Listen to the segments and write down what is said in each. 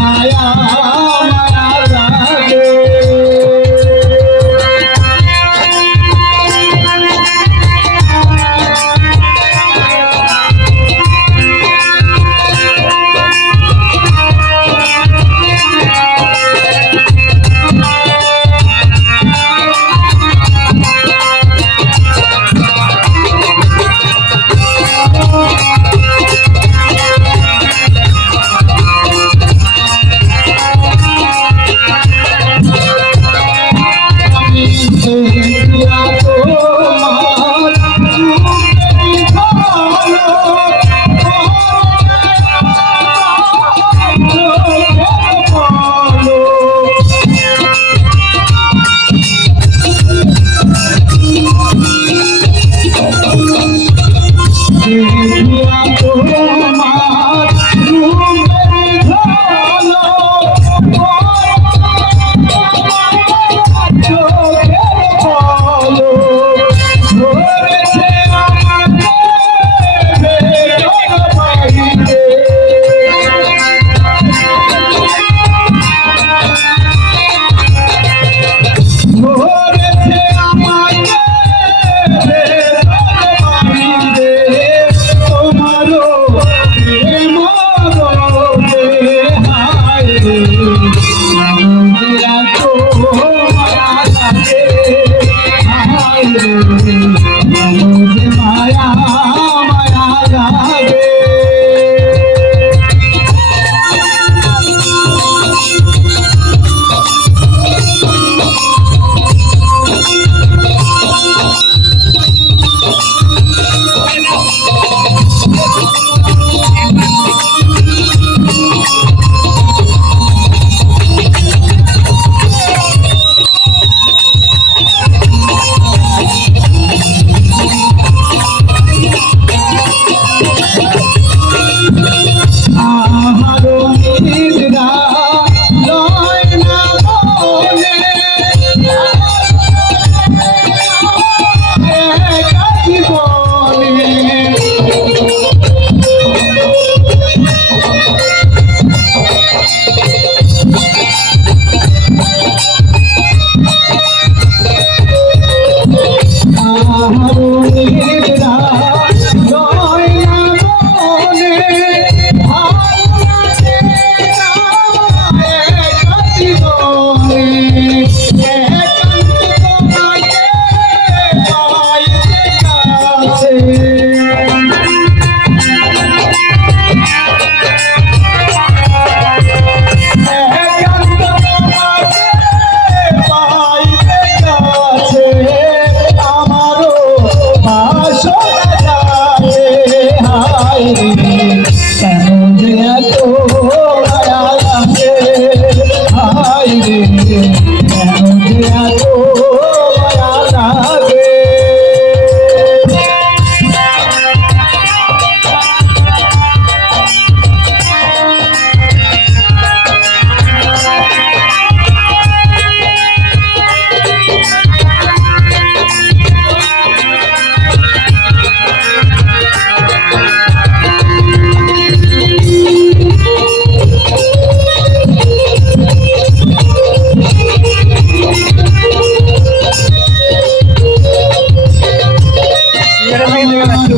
মায়া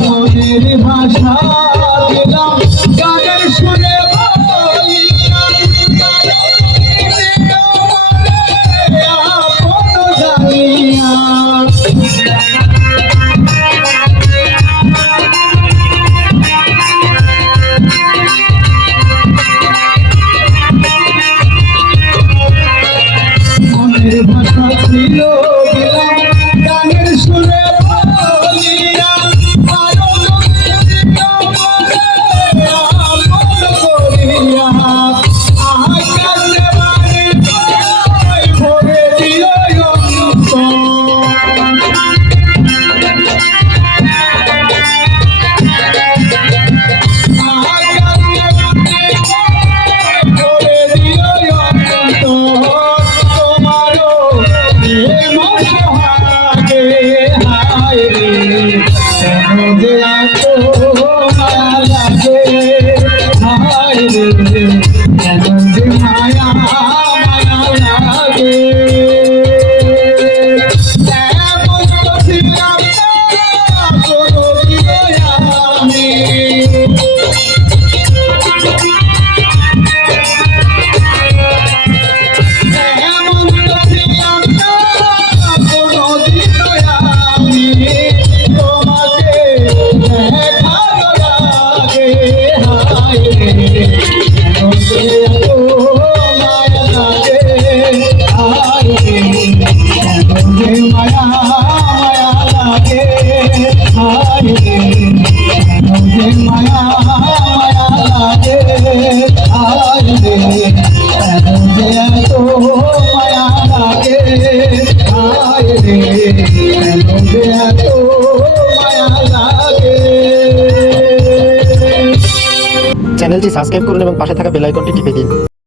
মনের ভাষা। আছে চ্যানেলটি সাবস্ক্রাইব করুন এবং পাশে থাকা বেল আইকনটি টিপে দিন।